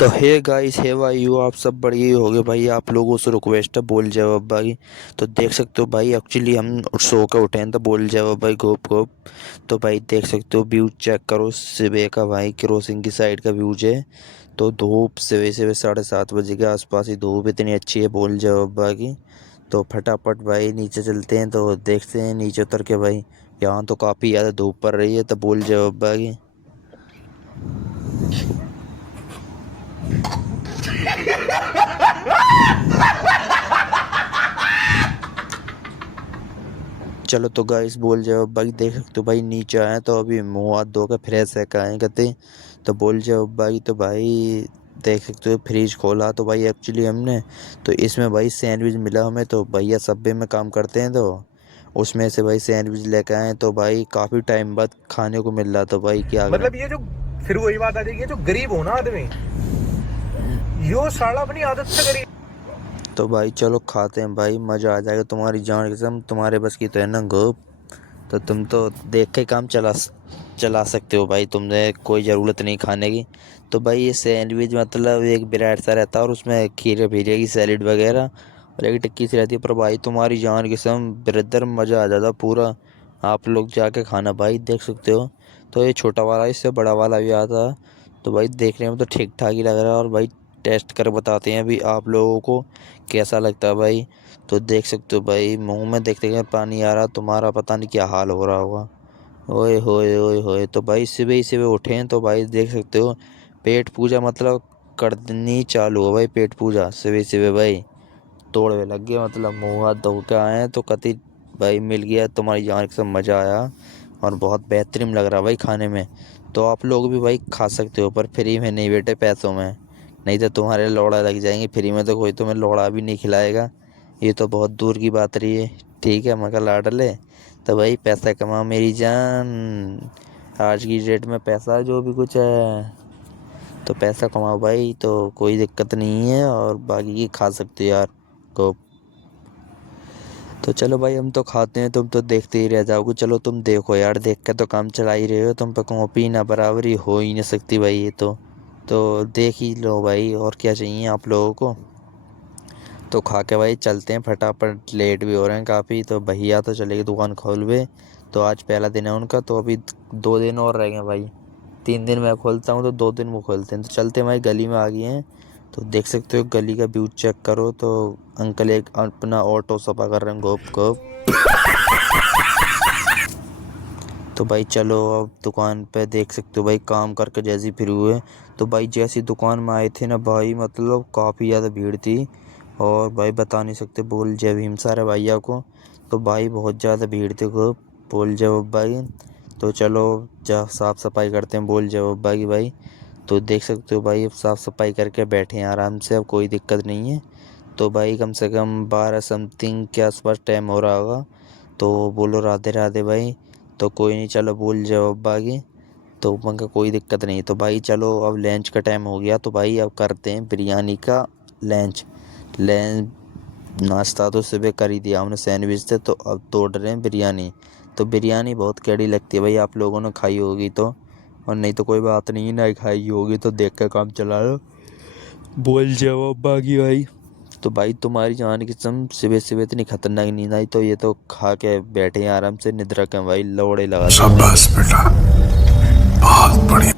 तो hey guys, हे भाई you आप सब बढ़िया ही होगे भाई। आप लोगों से रिक्वेस्ट है, बोल जाओ अब भाई। तो देख सकते हो भाई, एक्चुअली हम सो के उठे हैं तो बोल जाओ अब भाई, गोप गोप। तो भाई देख सकते हो, व्यू चेक करो सुबह का भाई, क्रॉसिंग की साइड का व्यूज है। तो धूप सुबह सुबह 7:30 बजे के आसपास ही धूप इतनी अच्छी है, बोल जाओ अब भाई। तो फटाफट भाई नीचे चलते हैं, तो देखते हैं नीचे उतर के भाई। यहाँ तो काफ़ी ज़्यादा धूप पड़ रही है, तो बोल जाओ अब भाई। चलो तो गाइस, बोल जाओ भाई। देख सकते हो भाई, नीचे आए तो अभी मुंह हाथ धो के फ्रेश है का आए कहते। तो बोल जाओ भाई। तो भाई देख सकते हो, फ्रिज खोला तो भाई एक्चुअली हमने, तो इसमें भाई सैंडविच मिला हमें। तो भैया सब्वे में काम करते हैं, तो उसमें से भाई सैंडविच लेके आए। तो भाई काफ़ी टाइम बाद खाने को मिल रहा, तो भाई क्या करें। मतलब ये जो फिर वही बात आ जाएगी, जो गरीब हो ना आदमी, यो साला अपनी आदत से गरीब। तो भाई चलो खाते हैं भाई, मज़ा आ जाएगा। तुम्हारी जान कसम, तुम्हारे बस की तो है ना गोप। तो तुम तो देख के काम चला सकते हो भाई, तुमने कोई ज़रूरत नहीं खाने की। तो भाई ये सैंडविच मतलब एक ब्रेड सा रहता है, और उसमें खीरे भीरे की सैलेड वगैरह और एक टिक्की सी रहती है। पर भाई तुम्हारी जान कसम ब्रदर, मज़ा आ जाता पूरा। आप लोग जाके खाना भाई, देख सकते हो। तो ये छोटा वाला, इससे बड़ा वाला भी आता है। तो भाई देखने में तो ठीक ठाक ही लग रहा है, और भाई टेस्ट कर बताते हैं अभी आप लोगों को कैसा लगता है भाई। तो देख सकते हो भाई, मुंह में देखते देखते पानी आ रहा, तुम्हारा पता नहीं क्या हाल हो रहा होगा। ओए होए ओए होए। तो भाई सुबह ही सुबह उठे हैं, तो भाई देख सकते हो पेट पूजा मतलब करनी चालू हो भाई। पेट पूजा सुबह सुबह भाई तोड़वे लग गया, मतलब मुंह हाथ धो के आए हैं तो कति भाई मिल गया। तुम्हारी जान के सब मज़ा आया, और बहुत बेहतरीन लग रहा भाई खाने में। तो आप लोग भी भाई खा सकते हो, पर फ्री में नहीं बेटे, पैसों में। नहीं तो तुम्हारे लौड़ा लग जाएंगे, फ्री में तो कोई तुम्हें लौड़ा भी नहीं खिलाएगा। ये तो बहुत दूर की बात रही है। ठीक है मगर लाडले, तो भाई पैसा कमाओ मेरी जान। आज की डेट में पैसा जो भी कुछ है, तो पैसा कमाओ भाई, तो कोई दिक्कत नहीं है। और बाकी की खा सकते हो यार को। तो चलो भाई, हम तो खाते हैं, तुम तो देखते ही रह जाओगे। चलो तुम देखो यार, देख के तो काम चला ही रहे हो, तुम पे कॉपी ना बराबरी हो ही नहीं सकती भाई ये तो देख ही लो भाई, और क्या चाहिए आप लोगों को। तो खा के भाई चलते हैं फटाफट, लेट भी हो रहे हैं काफ़ी। तो भैया तो चलेगी दुकान खोल भी। तो आज पहला दिन है उनका, तो अभी 2 दिन और रह गए भाई। 3 दिन मैं खोलता हूँ, तो 2 दिन वो खोलते हैं। तो चलते हैं भाई, गली में आ गए हैं। तो देख सकते हो गली का व्यू चेक करो, तो अंकल एक अपना ऑटो सफा कर रहे हैं, गोप गोप। तो भाई चलो अब दुकान पे देख सकते हो भाई, काम करके जैसे ही फ्री हुए, तो भाई जैसी दुकान में आए थे ना भाई, मतलब काफ़ी ज़्यादा भीड़ थी। और भाई बता नहीं सकते, बोल जय भीम सारे भैया को। तो भाई बहुत ज़्यादा भीड़ थी खूब, बोल जय भाई। तो चलो जा साफ़ सफाई करते हैं, बोल जय भाई की भाई। तो देख सकते हो भाई, अब साफ़ सफाई करके बैठे हैं आराम से, अब कोई दिक्कत नहीं है। तो भाई कम से कम 12 समथिंग के आसपास टाइम हो रहा होगा। तो बोलो राधे राधे भाई। तो कोई नहीं, चलो बोल जाओ अब आगे। तो उनका कोई दिक्कत नहीं। तो भाई चलो अब लंच का टाइम हो गया, तो भाई अब करते हैं बिरयानी का लंच। लंच नाश्ता तो सुबह कर ही दिया हमने, सैंडविच थे, तो अब तोड़ रहे हैं बिरयानी। तो बिरयानी बहुत कैडी लगती है भाई, आप लोगों ने खाई होगी तो। और नहीं तो कोई बात नहीं, नहीं खाई होगी तो देख कर काम चला लो, बोल जाओ अब बाकी भाई। तो भाई तुम्हारी जान की कसम, सुबह सुबह इतनी खतरनाक नींद आई, तो ये तो खा के बैठे हैं आराम से, निद्रा के भाई लौड़े लगा दिए मैंने तो। शाबाश बेटा, बहुत बढ़िया।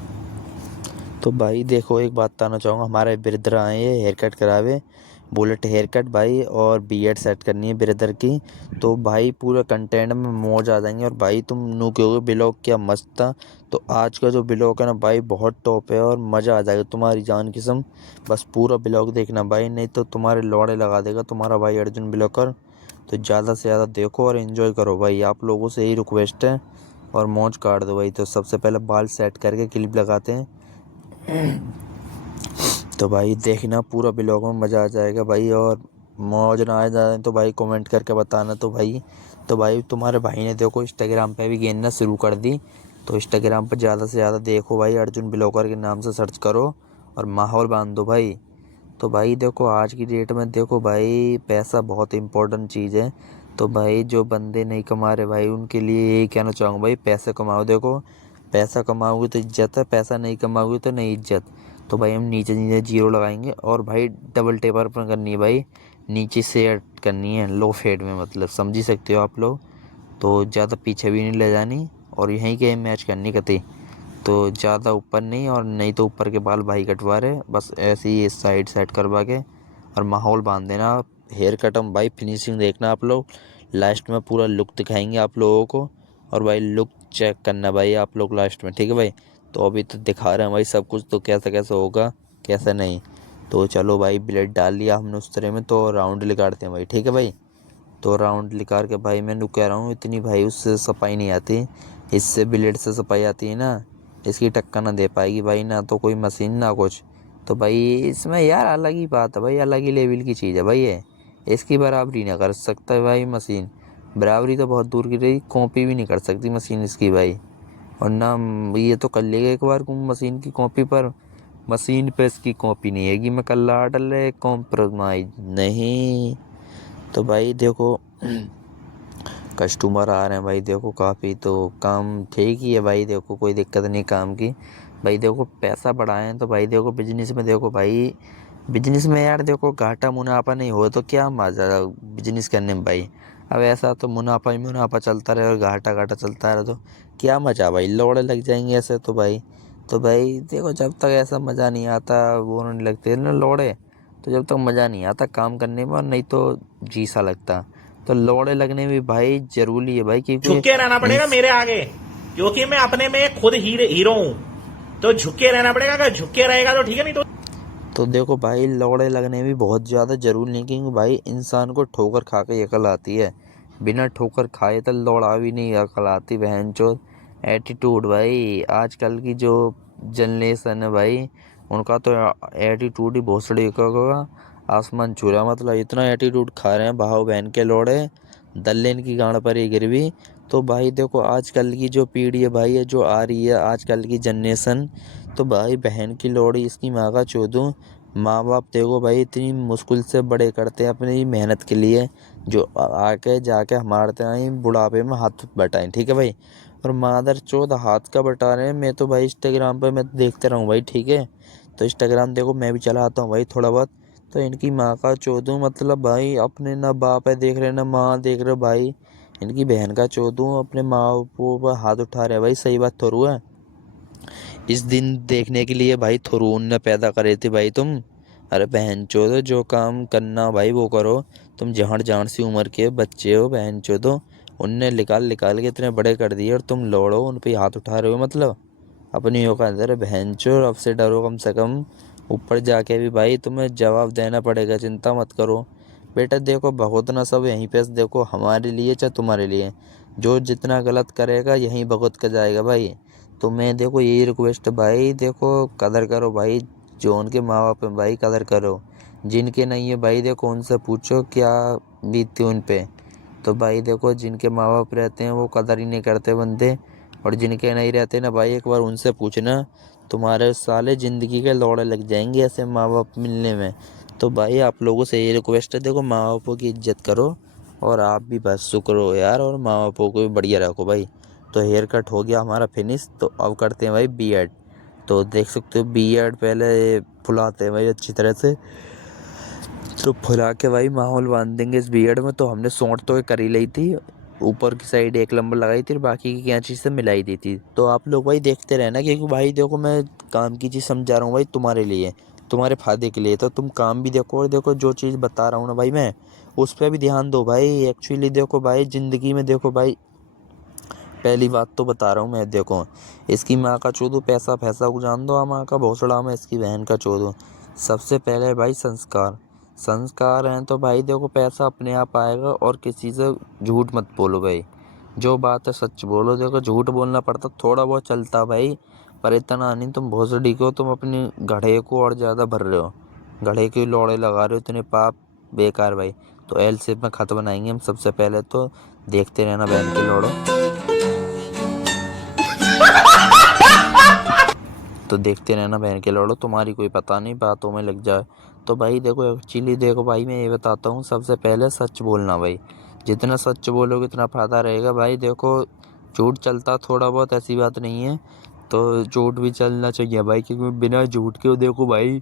तो भाई देखो, एक बात बताना चाहूँगा, हमारे ब्रदर आए हैं हेयर कट करावे, बुलेट हेयर कट भाई, और बीएड सेट करनी है ब्रदर की। तो भाई पूरा कंटेंट में मौज आ जाएंगे, और भाई तुम नु कहोगे ब्लॉग क्या मस्त था। तो आज का जो ब्लॉग है ना भाई, बहुत टॉप है, और मज़ा आ जाएगा तुम्हारी जान कसम। बस पूरा ब्लॉग देखना भाई, नहीं तो तुम्हारे लौड़े लगा देगा तुम्हारा भाई अर्जुन ब्लॉगर। तो ज़्यादा से ज़्यादा देखो और इन्जॉय करो भाई, आप लोगों से यही रिक्वेस्ट है। और मौज काट दो भाई। तो सबसे पहले बाल सेट करके क्लिप लगाते हैं। तो भाई देखना पूरा ब्लॉग में मज़ा आ जाएगा भाई, और मौज ना आ जाए तो भाई कमेंट करके बताना। तो भाई तुम्हारे भाई ने देखो इंस्टाग्राम पे भी गेंदना शुरू कर दी। तो इंस्टाग्राम पर ज़्यादा से ज़्यादा देखो भाई, अर्जुन ब्लॉगर के नाम से सर्च करो, और माहौल बांध दो भाई। तो भाई देखो, आज की डेट में देखो भाई, पैसा बहुत इंपॉर्टेंट चीज़ है। तो भाई जो बंदे नहीं कमा रहे भाई, उनके लिए यही कहना चाहूँगा भाई, पैसे कमाओ। देखो पैसा कमाओगे तो इज्जत है, पैसा नहीं कमाओगे तो नहीं इज्जत। तो भाई हम नीचे नीचे जीरो लगाएंगे और भाई डबल टेपर पर करनी है भाई, नीचे से ऐड करनी है लो फेड में, मतलब समझ ही सकते हो आप लोग। तो ज़्यादा पीछे भी नहीं ले जानी और यहीं के मैच करनी कती, तो ज़्यादा ऊपर नहीं और नहीं तो ऊपर के बाल भाई कटवा रहे, बस ऐसे ही साइड सेट करवा के और माहौल बांध देना। हेयर कट हम भाई फिनिशिंग देखना आप लोग, लास्ट में पूरा लुक दिखाएंगे आप लोगों को और भाई लुक चेक करना भाई आप लोग लास्ट में, ठीक है भाई। तो अभी तो दिखा रहे हैं भाई सब कुछ, तो कैसा कैसा होगा कैसा नहीं। तो चलो भाई ब्लेड डाल लिया हमने उस तरह में, तो राउंड निकालते हैं भाई, ठीक है भाई। तो राउंड निकाल के भाई मैं कह रहा हूँ इतनी भाई उससे सफाई नहीं आती, इससे ब्लेड से सफाई आती है ना, इसकी टक्कर ना दे पाएगी भाई, ना तो कोई मशीन ना कुछ। तो भाई इसमें यार अलग ही बात है भाई, अलग ही लेवल की चीज़ है भाई ये, इसकी बराबरी ना कर सकता भाई मशीन, बराबरी तो बहुत दूर की रही, कॉपी भी नहीं कर सकती मशीन इसकी भाई। और ना ये तो कर लेगा एक बार मशीन की कॉपी पर, मशीन पे इसकी कॉपी नहीं हैगी, मैं कल डल कॉम्प्रोमाइज नहीं। तो भाई देखो कस्टमर आ रहे हैं भाई, देखो काफ़ी, तो काम ठीक ही है भाई, देखो कोई दिक्कत नहीं काम की भाई। देखो पैसा बढ़ाए हैं तो भाई देखो बिजनेस में, देखो भाई बिजनेस में यार देखो घाटा मुनाफा नहीं हो तो क्या मजा बिजनेस करने में भाई। अब ऐसा तो मुनाफा ही मुनाफा चलता रहे और घाटा घाटा चलता रहे तो क्या मजा भाई, लौड़े लग जाएंगे ऐसे तो भाई। तो भाई देखो जब तक ऐसा मज़ा नहीं आता, वो नहीं लगते ना लौड़े, तो जब तक मज़ा नहीं आता काम करने में और नहीं तो जी सा लगता, तो लौड़े लगने में भाई जरूरी है भाई, क्योंकि झुक के रहना पड़ेगा मेरे आगे, क्योंकि मैं अपने में खुद हीरो हूं। तो झुक के रहना पड़ेगा, अगर झुक के रहेगा तो ठीक है, नहीं तो देखो भाई लौड़े लगने भी बहुत ज़्यादा जरूरी नहीं, क्योंकि भाई इंसान को ठोकर खा के अकल आती है, बिना ठोकर खाए तो लौड़ा भी नहीं अकल आती बहन चोद। एटीट्यूड भाई आजकल की जो जनरेशन है भाई, उनका तो एटीट्यूड ही बहुत सड़ी होगा, आसमान छू रहा, मतलब इतना एटीट्यूड खा रहे हैं भाव बहन के लौड़े, दल्ले इनकी गांड पर ही गिर भी। तो भाई देखो आजकल की जो पीढ़ी है भाई, जो आ रही है आजकल की जनरेशन, तो भाई बहन की लोड़ी इसकी माँ का चोदूँ। माँ बाप देखो भाई इतनी मुश्किल से बड़े करते हैं अपनी मेहनत के लिए, जो आके जाके हमारे तरह बुढ़ापे में हाथ बटाएं, ठीक है भाई। और मादर चौथ हाथ का बटा रहे हैं, मैं तो भाई इंस्टाग्राम पे मैं देखते रहूँ भाई, ठीक है। तो इंस्टाग्राम देखो मैं भी चलाता हूँ भाई थोड़ा बहुत, तो इनकी माँ का चोदूँ, मतलब भाई अपने ना बाप है देख रहे ना माँ देख रहे भाई, इनकी बहन का चोदूँ अपने माँ बाप पर हाथ उठा रहे भाई, सही बात थोड़ू है। इस दिन देखने के लिए भाई थोरून ने पैदा करे थे भाई तुम। अरे बहन चोदो जो काम करना भाई वो करो, तुम जहाँ जान सी उम्र के बच्चे हो बहन चोदो, उनने निकाल निकाल के इतने बड़े कर दिए और तुम लोड़ो उन पे हाथ उठा रहे हो, मतलब अपनी औकात। अरे बहन चोर अब से डरो कम से कम, ऊपर जाके भी भाई तुम्हें जवाब देना पड़ेगा, चिंता मत करो बेटा। देखो भुगतना ना सब यहीं पे देखो, हमारे लिए चाहे तुम्हारे लिए, जो जितना गलत करेगा यहीं भुगत कर जाएगा भाई। तो मैं देखो यही रिक्वेस्ट भाई, देखो कदर करो भाई, जो उनके माँ बाप हैं भाई कदर करो, जिनके नहीं है भाई देखो उनसे पूछो क्या बीतती उन पे। तो भाई देखो जिनके माँ बाप रहते हैं वो कदर ही नहीं करते बंदे, और जिनके नहीं रहते ना भाई एक बार उनसे पूछना, तुम्हारे साले ज़िंदगी के लौड़े लग जाएंगे ऐसे माँ बाप मिलने में। तो भाई आप लोगों से ये रिक्वेस्ट है, देखो माँ बापों की इज्जत करो और आप भी बस शुक्र हो यार, और माँ बापों को भी बढ़िया रखो भाई। तो हेयर कट हो गया हमारा फिनिश, तो अब करते हैं भाई बीएड। तो देख सकते हो बीएड पहले फुलाते हैं भाई अच्छी तरह से, तो फुला के भाई माहौल बांध देंगे इस बीएड में। तो हमने सोंठ तो कर ही ली थी, ऊपर की साइड एक नंबर लगाई थी और बाकी की कैंची से मिलाई दी थी। तो आप लोग भाई देखते रहना, क्योंकि भाई देखो मैं काम की चीज़ समझा रहा हूँ भाई तुम्हारे लिए, तुम्हारे फायदे के लिए, तो तुम काम भी देखो और देखो जो चीज़ बता रहा हूँ ना भाई मैं, उस पर भी ध्यान दो भाई। एक्चुअली देखो भाई ज़िंदगी में देखो भाई, पहली बात तो बता रहा हूँ मैं, देखो इसकी माँ का चोदू पैसा फैसा को जान दो, माँ का भोसड़ा में इसकी बहन का चोदू। सबसे पहले भाई संस्कार, संस्कार हैं तो भाई देखो पैसा अपने आप आएगा, और किसी से झूठ मत बोलो भाई, जो बात है सच बोलो। देखो झूठ बोलना पड़ता थोड़ा बहुत चलता भाई, पर इतना नहीं तुम भोसड़ी को, तुम अपनी घड़े को और ज़्यादा भर रहे हो, घड़े के लौड़े लगा रहे हो, इतने पाप बेकार भाई। तो एल शेप में खत बनाएंगे हम सबसे पहले, तो देखते रहना बहन के लौड़ो। तो देखते रहना बहन के लौड़ो, तुम्हारी कोई पता नहीं बातों में लग जाए। तो भाई देखो एक्चुअली देखो भाई मैं ये बताता हूँ, सबसे पहले सच बोलना भाई, जितना सच बोलोगे उतना फ़ायदा रहेगा भाई। देखो झूठ चलता थोड़ा बहुत, ऐसी बात नहीं है, तो झूठ भी चलना चाहिए भाई, क्योंकि बिना झूठ के देखो भाई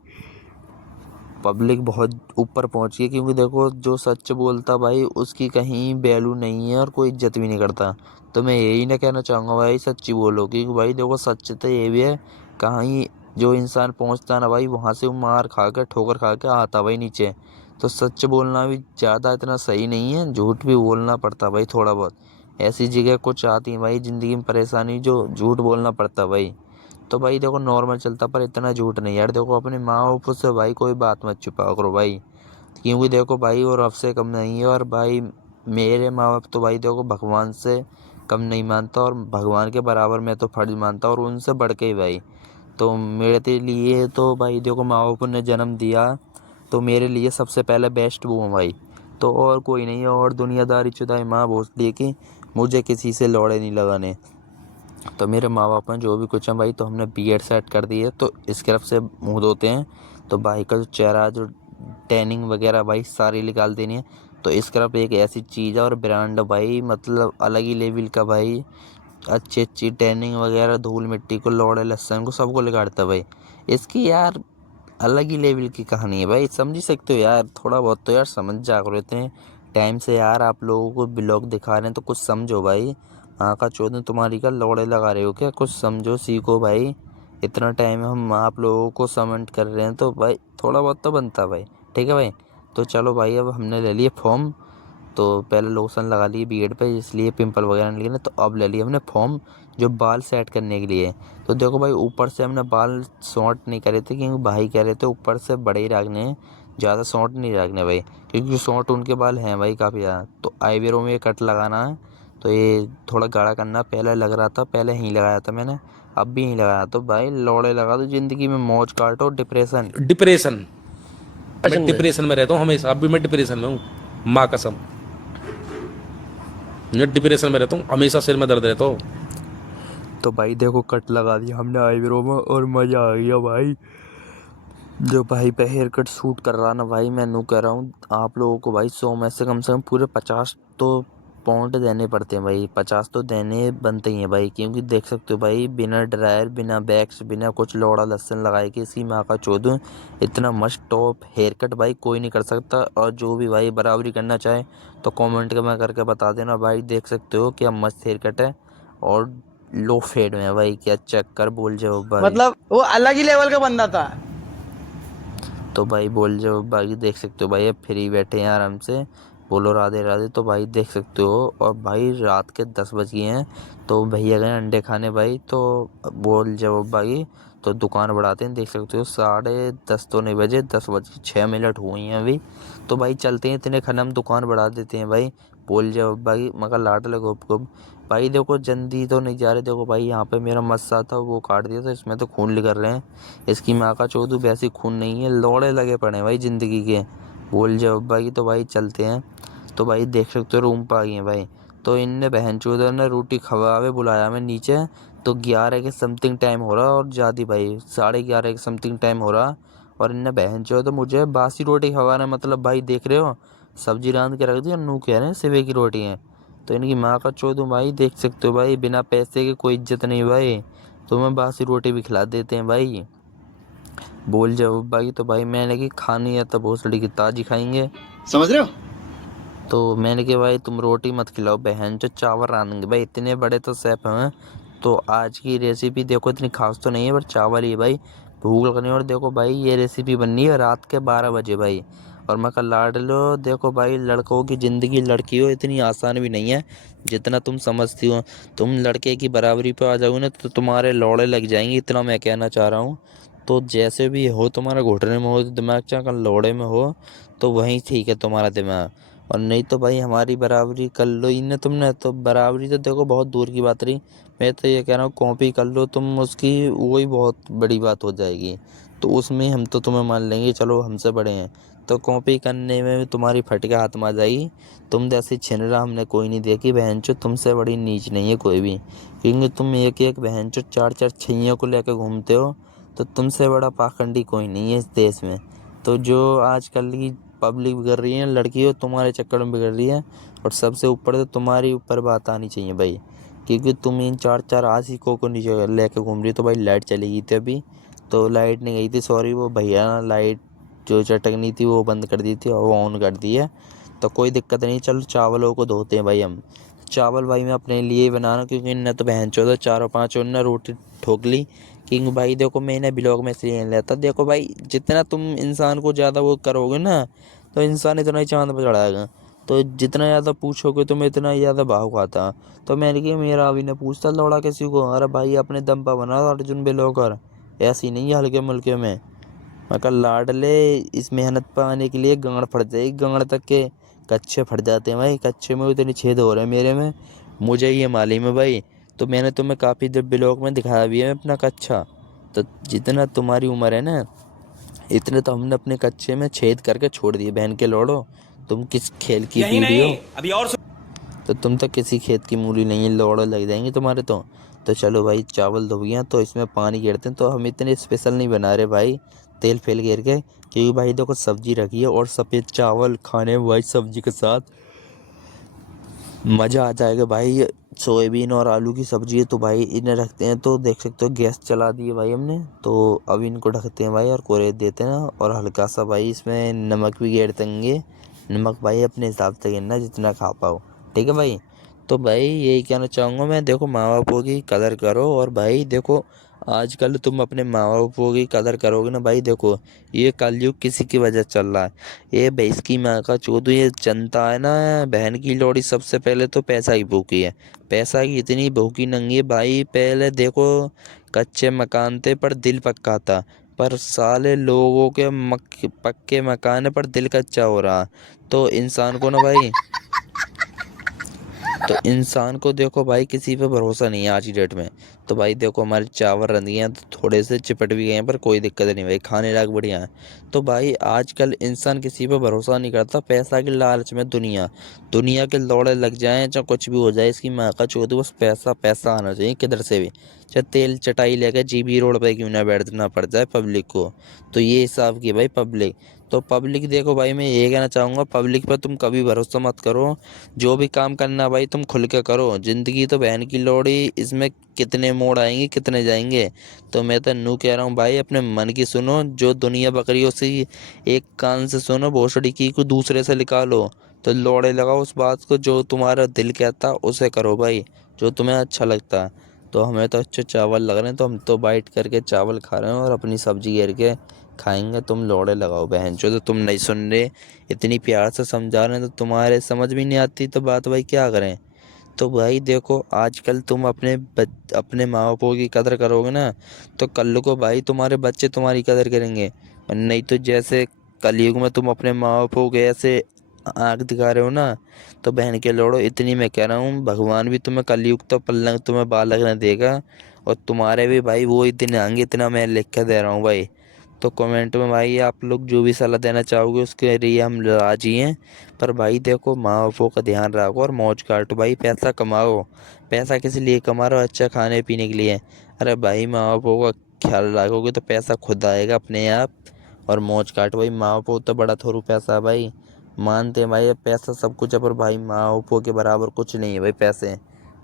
पब्लिक बहुत ऊपर पहुंची है। क्योंकि देखो जो सच बोलता भाई उसकी कहीं वैल्यू नहीं है और कोई इज्जत भी नहीं करता। तो मैं यही ना कहना चाहूँगा भाई सच्ची बोलो, क्योंकि भाई देखो सच तो ये भी है, कहीं जो इंसान पहुंचता ना भाई वहां से वो मार खा के ठोकर खा के आता भाई नीचे। तो सच बोलना भी ज़्यादा इतना सही नहीं है, झूठ भी बोलना पड़ता भाई थोड़ा बहुत। ऐसी जगह कुछ आती है भाई ज़िंदगी में परेशानी जो झूठ बोलना पड़ता भाई। तो भाई देखो नॉर्मल चलता, पर इतना झूठ नहीं यार। देखो अपने माँ बाप से भाई कोई बात मत छुपा करो भाई, क्योंकि देखो भाई और रब से कम नहीं है। और भाई मेरे माँ बाप तो भाई देखो भगवान से कम नहीं मानता, और भगवान के बराबर मैं तो फर्ज मानता, और उनसे बढ़ के ही भाई। तो मेरे लिए तो भाई देखो माँ बाप ने जन्म दिया, तो मेरे लिए सबसे पहले बेस्ट वो है भाई। तो और कोई नहीं है, और दुनियादारी चुदाई माँ बोलती है कि मुझे किसी से लौड़े नहीं लगाने। तो मेरे माँ बाप ने जो भी कुछ है भाई, तो हमने बीएड सेट कर दी है, तो इसके तरफ से मुंह धोते हैं। तो भाई का जो चेहरा जो टैनिंग वगैरह भाई सारी निकाल देनी है। तो इस तरफ एक ऐसी चीज़ है और ब्रांड भाई मतलब अलग ही लेवल का भाई, अच्छी अच्छी टैनिंग वगैरह धूल मिट्टी को लौड़े लहसन को सबको निकालता है भाई। इसकी यार अलग ही लेवल की कहानी है भाई, समझ ही सकते हो यार। थोड़ा बहुत तो यार समझ जा रहे हैं टाइम से यार, आप लोगों को ब्लॉग दिखा रहे हैं तो कुछ समझो भाई। आँखा चौधरी तुम्हारी का लौड़े लगा रहे हो क्या, कुछ समझो सीखो भाई। इतना टाइम हम आप लोगों को समझ कर रहे हैं तो भाई थोड़ा बहुत तो बनता है भाई। ठीक है भाई। तो चलो भाई अब हमने ले लिए फॉर्म। तो पहले लोशन लगा लिए बीएड पे, इसलिए पिंपल वगैरह नहीं लेना। तो अब ले लिए हमने फॉर्म जो बाल सेट करने के लिए। तो देखो भाई ऊपर से हमने बाल शॉर्ट नहीं करे थे, क्योंकि भाई कह रहे थे ऊपर से बड़े ही रखने हैं, ज़्यादा शॉर्ट नहीं रखने भाई, क्योंकि शॉर्ट उनके बाल हैं भाई काफ़ी ज़्यादा। तो आईब्रो में ये कट लगाना है, तो ये थोड़ा गाढ़ा करना। पहले लग रहा था, पहले यहीं लगाया था मैंने, अब भी यहीं लगाया। तो भाई लौड़े लगा दो ज़िंदगी में, मौज काटो। डिप्रेशन डिप्रेशन, मैं में डिप्रेशन में रहता हूँ हमेशा, अब भी मैं डिप्रेशन में हूँ, माँ कसम। मैं डिप्रेशन में रहता हूँ हमेशा, सिर में दर्द रहता हो। तो भाई देखो कट लगा दिया हमने आईब्रो में, और मज़ा आ गया भाई। जो भाई पे हेयर कट सूट कर रहा ना भाई, मैं नू कह रहा हूँ आप लोगों को भाई 100 में से कम पूरे 50 तो पाउंड देने पड़ते हैं भाई। 50 तो देने बनते ही हैं भाई, क्योंकि देख सकते हो भाई बिना ड्रायर बिना बैक्स बिना कुछ लौड़ा लहसन लगाए के इसी माँ का चौदह इतना मस्त टॉप हेयर कट भाई कोई नहीं कर सकता। और जो भी भाई बराबरी करना चाहे तो कमेंट में करके बता देना भाई। देख सकते हो क्या मस्त हेयर कट है, और लो फेड में है भाई। क्या चेक कर बोल जाओ भाई। मतलब वो अलग ही लेवल का बंदा था। तो भाई बोल जाओ भाई, देख सकते हो भाई अब फ्री बैठे हैं आराम से, बोलो राधे राधे। तो भाई देख सकते हो, और भाई रात के 10 बज गए हैं, तो भैया गए अंडे खाने भाई। तो बोल जाओ भाई, तो दुकान बढ़ाते हैं। देख सकते हो 10:30 तो नहीं बजे, 10:06 हुई हैं अभी। तो भाई चलते हैं, इतने खन हम दुकान बढ़ा देते हैं भाई। बोल जाओ भाई मगर लाट लगे गुप भाई। देखो जल्दी तो नहीं जा रहे, देखो भाई यहाँ पे मेरा मस्सा था वो काट दिया था, इसमें तो खून निकल रहे हैं। इसकी माँ का चौधू वैसी खून नहीं है, लौड़े लगे पड़े हैं भाई ज़िंदगी के। बोल जाओ भाई। तो भाई चलते हैं। तो भाई देख सकते हो रूम पर आ गए हैं भाई। तो इनने बहन चौधर ने रोटी खवावे बुलाया मैं नीचे। तो 11 के समथिंग टाइम हो रहा, और ज़्यादा भाई 11:30 के समथिंग टाइम हो रहा। और इनने बहन चौधर मुझे बासी रोटी खवा रहे, मतलब भाई देख रहे हो सब्जी रांध के रख दी और नू कह रहे हैं सिवे की रोटी है। तो इनकी माँ का चौधू भाई देख सकते हो भाई, बिना पैसे के कोई इज्जत नहीं भाई। तो मैं बासी रोटी भी खिला देते हैं भाई। बोल जाओ भाई। तो भाई मैंने कि खानी है तो भोसड़ी की ताजी खाएंगे। समझ रहे हो? तो मैंने कि भाई तुम रोटी मत खिलाओ, बहन जो चावल रांधेंगे भाई, इतने बड़े तो शेफ हैं। तो आज की रेसिपी देखो इतनी खास तो नहीं है, पर चावल ही भाई भूख लगनी। और देखो भाई ये रेसिपी बननी है रात के 12 बजे भाई। और मैं कल लाड लो, देखो भाई लड़कों की ज़िंदगी लड़कियों इतनी आसान भी नहीं है जितना तुम समझती हो। तुम लड़के की बराबरी पे आ जाओगे ना तो तुम्हारे लौड़े लग जाएंगे, इतना मैं कहना चाह रहा हूँ। तो जैसे भी हो, तुम्हारा घुटने में हो तो दिमाग, चाहे लौड़े में हो तो वहीं ठीक है तुम्हारा दिमाग। और नहीं तो भाई हमारी बराबरी कर लो ही ना तुमने, तो बराबरी तो देखो बहुत दूर की बात रही। मैं तो ये कह रहा हूँ कॉपी कर लो तुम उसकी, वही बहुत बड़ी बात हो जाएगी। तो उसमें हम तो तुम्हें मान लेंगे चलो हमसे बड़े हैं, तो कॉपी करने में भी तुम्हारी फटके हाथ में आ जाएगी। तुम जैसी छिनरा हमने कोई नहीं देखी बहनचो, तुमसे बड़ी नीच नहीं है कोई भी। क्योंकि तुम एक एक बहनचो 4-4 छैयों को लेकर घूमते हो, तो तुमसे बड़ा पाखंडी कोई नहीं है इस देश में। तो जो आजकल की पब्लिक बिगड़ रही है, लड़की हो तुम्हारे चक्कर में बिगड़ रही है। और सबसे ऊपर तो तुम्हारी ऊपर बात आनी चाहिए भाई। क्योंकि तुम इन 4-4 आशिकों को नीचे लेके घूम रही हो। तो भाई लाइट चली गई थी अभी, तो लाइट नहीं गई थी, सॉरी, वो भैया ना लाइट जो चटकनी थी वो बंद कर दी थी और वो ऑन कर दी है। तो कोई दिक्कत नहीं, चलो चावलों को धोते हैं भाई हम। चावल भाई मैं अपने लिए ही बनाना, क्योंकि इनने तो बहन चौदह चारों पाँचों ने रोटी ठोक ली। क्योंकि भाई देखो मैंने ब्लॉग में इसलिए नहीं लेता, देखो भाई जितना तुम इंसान को ज़्यादा वो करोगे ना तो इंसान इतना ही चांद पर चढ़ाएगा। तो जितना ज़्यादा पूछोगे तुम इतना ही ज़्यादा भाव खाता। तो मैंने कहा मेरा अभी ने पूछता लौड़ा किसी को, अरे भाई अपने दम पर बना अर्जुन बिलोकर, ऐसी नहीं है हल्के मुल्के में। मैं कहा लाडले इस मेहनत पर आने के लिए गांड फट जाएगी, गांड तक के कच्चे फट जाते हैं भाई, कच्चे में इतने छेद हो रहे हैं मेरे में, मुझे ये मालूम है भाई। तो मैंने तुम्हें काफ़ी देर ब्लॉग में दिखाया भी है अपना कच्चा। तो जितना तुम्हारी उम्र है ना इतने तो हमने अपने कच्चे में छेद करके छोड़ दिए। बहन के लौड़ो, तुम किस खेल की यही पीढ़ी हो? नहीं अभी और तो तुम तो किसी खेत की मूली नहीं है, लौड़ो लग जाएंगे तुम्हारे तो चलो भाई चावल धो गया तो इसमें पानी गिरते हैं। तो हम इतने स्पेशल नहीं बना रहे भाई तेल फेल गिर के, क्योंकि भाई देखो सब्जी रखी है और सफ़ेद चावल खाने में भाई सब्जी के साथ मज़ा आ जाएगा भाई। सोयाबीन और आलू की सब्जी है तो भाई इन्हें रखते हैं। तो देख सकते हो गैस चला दी है भाई हमने, तो अब इनको ढकते हैं भाई और कोरे देते हैं। और हल्का सा भाई इसमें नमक भी गेर देंगे। नमक भाई अपने हिसाब से गिरना जितना खा पाओ, ठीक है भाई। तो भाई यही कहना चाहूँगा मैं, देखो माँ बापों की कदर करो। और भाई देखो आजकल तुम अपने माँ बापों की कदर करोगे ना भाई, देखो ये कलयुग किसी की वजह से चल रहा है। ये भैंस की माँ का चोदू ये जनता है ना, बहन की लोड़ी सबसे पहले तो पैसा की भूखी है। पैसा की इतनी भूखी नंगी है भाई, पहले देखो कच्चे मकान थे पर दिल पक्का था, पर साले लोगों के पक्के मकान है पर दिल कच्चा हो रहा। तो इंसान को ना भाई, तो इंसान को देखो भाई किसी पे भरोसा नहीं है आज की डेट में। तो भाई देखो हमारे चावल रंध गए हैं तो थोड़े से चिपट भी गए हैं, पर कोई दिक्कत नहीं भाई, खाने लायक बढ़िया है। तो भाई आजकल इंसान किसी पे भरोसा नहीं करता, पैसा के लालच में दुनिया दुनिया के लौड़े लग जाएं चाहे कुछ भी हो जाए, इसकी माँ का चौथ, बस पैसा पैसा आना चाहिए किधर से भी, चाहे तेल चटाई लेकर जीबी रोड पे क्यों ना बैठना पड़ जाए पब्लिक को। तो ये हिसाब की भाई पब्लिक। तो पब्लिक देखो भाई मैं ये कहना चाहूँगा, पब्लिक पर तुम कभी भरोसा मत करो। जो भी काम करना भाई तुम खुल के करो। ज़िंदगी तो बहन की लोड़ी, इसमें कितने मोड़ आएंगे कितने जाएंगे। तो मैं तो नू कह रहा हूँ भाई अपने मन की सुनो, जो दुनिया बकरियों से एक कान से सुनो भोसड़ी की को दूसरे से निकालो। तो लोड़े लगाओ उस बात को जो तुम्हारा दिल कहता उसे करो भाई, जो तुम्हें अच्छा लगता है। तो हमें तो अच्छे चावल लग रहे हैं तो हम तो बाइट करके चावल खा रहे हैं और अपनी सब्जी घेर के खाएंगे। तुम लोड़े लगाओ बहन चो, तो तुम नहीं सुन रहे, इतनी प्यार से समझा रहे हैं तो तुम्हारे समझ भी नहीं आती तो बात भाई क्या करें। तो भाई देखो आजकल तुम अपने माँ बापों की कदर करोगे ना तो कल को भाई तुम्हारे बच्चे तुम्हारी कदर करेंगे। और नहीं तो जैसे कलयुग में तुम अपने माँ बापों के ऐसे आँख दिखा रहे हो ना, तो बहन के लोड़ो इतनी मैं कह रहा हूँ भगवान भी तुम्हें कलयुग तो पल्लंग तुम्हें बालक न देगा। और तुम्हारे भी भाई वो ही दिन आएंगे, इतना मैं लिख के दे रहा हूँ भाई। तो कमेंट में भाई आप लोग जो भी सलाह देना चाहोगे उसके लिए हम राजी हैं। पर भाई देखो माँ बापों का ध्यान रखो और मौज काटो भाई, पैसा कमाओ। पैसा किस लिए कमा रहे हो? अच्छा खाने पीने के लिए। अरे भाई माँ बापों का ख्याल रखोगे तो पैसा खुद आएगा अपने आप। और मौज काटो भाई, माँ बापों तो बड़ा थोड़ू पैसा है भाई, मानते हैं भाई पैसा सब कुछ है, पर भाई माँ बापों के बराबर कुछ नहीं है भाई पैसे।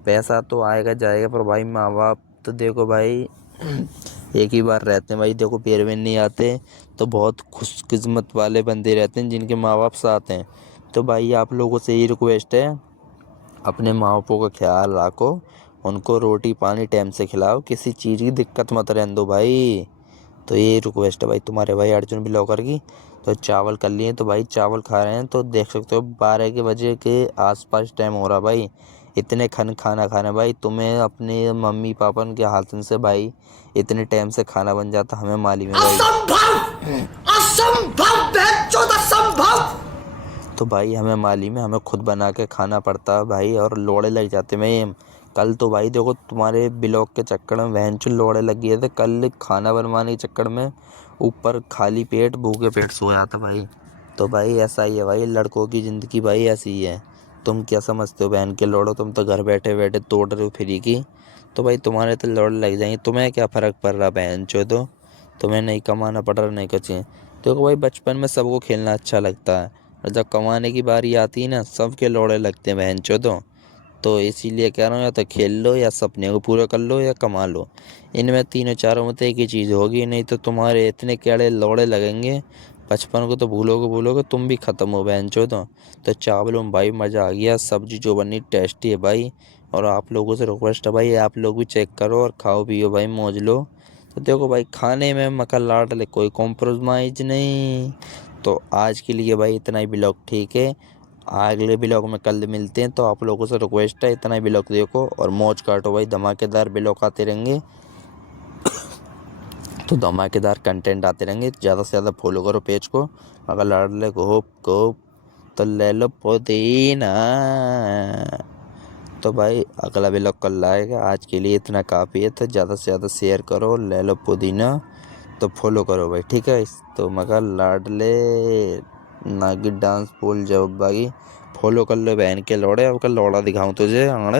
पैसा तो आएगा जाएगा पर भाई माँ बाप तो देखो भाई एक ही बार रहते हैं भाई, देखो फिर में नहीं आते। तो बहुत खुशकिस्मत वाले बंदे रहते हैं जिनके माँ बाप साथ हैं। तो भाई आप लोगों से यही रिक्वेस्ट है, अपने माँ बापों का ख्याल रखो, उनको रोटी पानी टाइम से खिलाओ, किसी चीज़ की दिक्कत मत रहने दो भाई। तो ये रिक्वेस्ट है भाई तुम्हारे भाई अर्जुन ब्लॉगर की। तो चावल कर लिए तो भाई चावल खा रहे हैं तो देख सकते हो 12 के बजे के आसपास टाइम हो रहा भाई। इतने खाना खाना भाई तुम्हें अपने मम्मी पापा के हाथ से भाई इतने टाइम से खाना बन जाता, हमें मालूम है भाई। असंभव असंभव बेचौद असंभव। तो भाई हमें मालूम है, हमें खुद बना के खाना पड़ता है भाई और लोड़े लग जाते मैं। कल तो भाई देखो तुम्हारे ब्लॉग के चक्कर में वहन लोड़े लग गए थे, कल खाना बनवाने के चक्कर में ऊपर खाली पेट भूखे पेट सोया था भाई। तो भाई ऐसा ही है भाई, लड़कों की ज़िंदगी भाई ऐसी ही है। तुम क्या समझते हो बहन के लोड़ो, तुम तो घर बैठे बैठे तोड़ रहे हो फ्री की। तो भाई तुम्हारे तो लोड़े लग जाएंगे, तुम्हें क्या फ़र्क पड़ रहा बहन चो, तो तुम्हें नहीं कमाना पड़ रहा नहीं कुछ। देखो भाई बचपन में सबको खेलना अच्छा लगता है और जब कमाने की बारी आती है ना सबके लोड़े लगते हैं बहन चो। तो इसीलिए कह रहा हूँ, या तो खेल लो, या सपने को पूरा कर लो, या कमा लो। इनमें तीनों चारों में तो एक ही चीज़ होगी, नहीं तो तुम्हारे इतने केड़े लौड़े लगेंगे। बचपन को तो भूलोगे भूलोगे, तुम भी खत्म हो बहनचो। तो चावलों में भाई मज़ा आ गया, सब्जी जो बनी टेस्टी है भाई। और आप लोगों से रिक्वेस्ट है भाई, आप लोग भी चेक करो और खाओ पियो भाई, मौज लो। तो देखो भाई, खाने में मक्खन लाडले कोई कॉम्प्रोमाइज नहीं। तो आज के लिए भाई इतना ही ब्लॉग ठीक है। अगले ब्लॉग में कल मिलते हैं। तो आप लोगों से रिक्वेस्ट है, इतना ही ब्लॉग देखो और मौज काटो भाई, धमाकेदार ब्लॉग आते रहेंगे। तो धमाकेदार कंटेंट आते रहेंगे, ज़्यादा से ज़्यादा फॉलो करो पेज को। अगर लाडले को तो ले लो पुदीना। तो भाई अगला ब्लॉग कल आएगा, आज के लिए इतना काफ़ी है। तो ज़्यादा से ज़्यादा शेयर करो, ले लो पुदीना। तो फॉलो करो भाई, ठीक है। तो मगर लाडले नागी डांस पोल जब बागी फॉलो कर लो बहन के लौड़े। अब कल लौड़ा दिखाऊं तुझे आड़।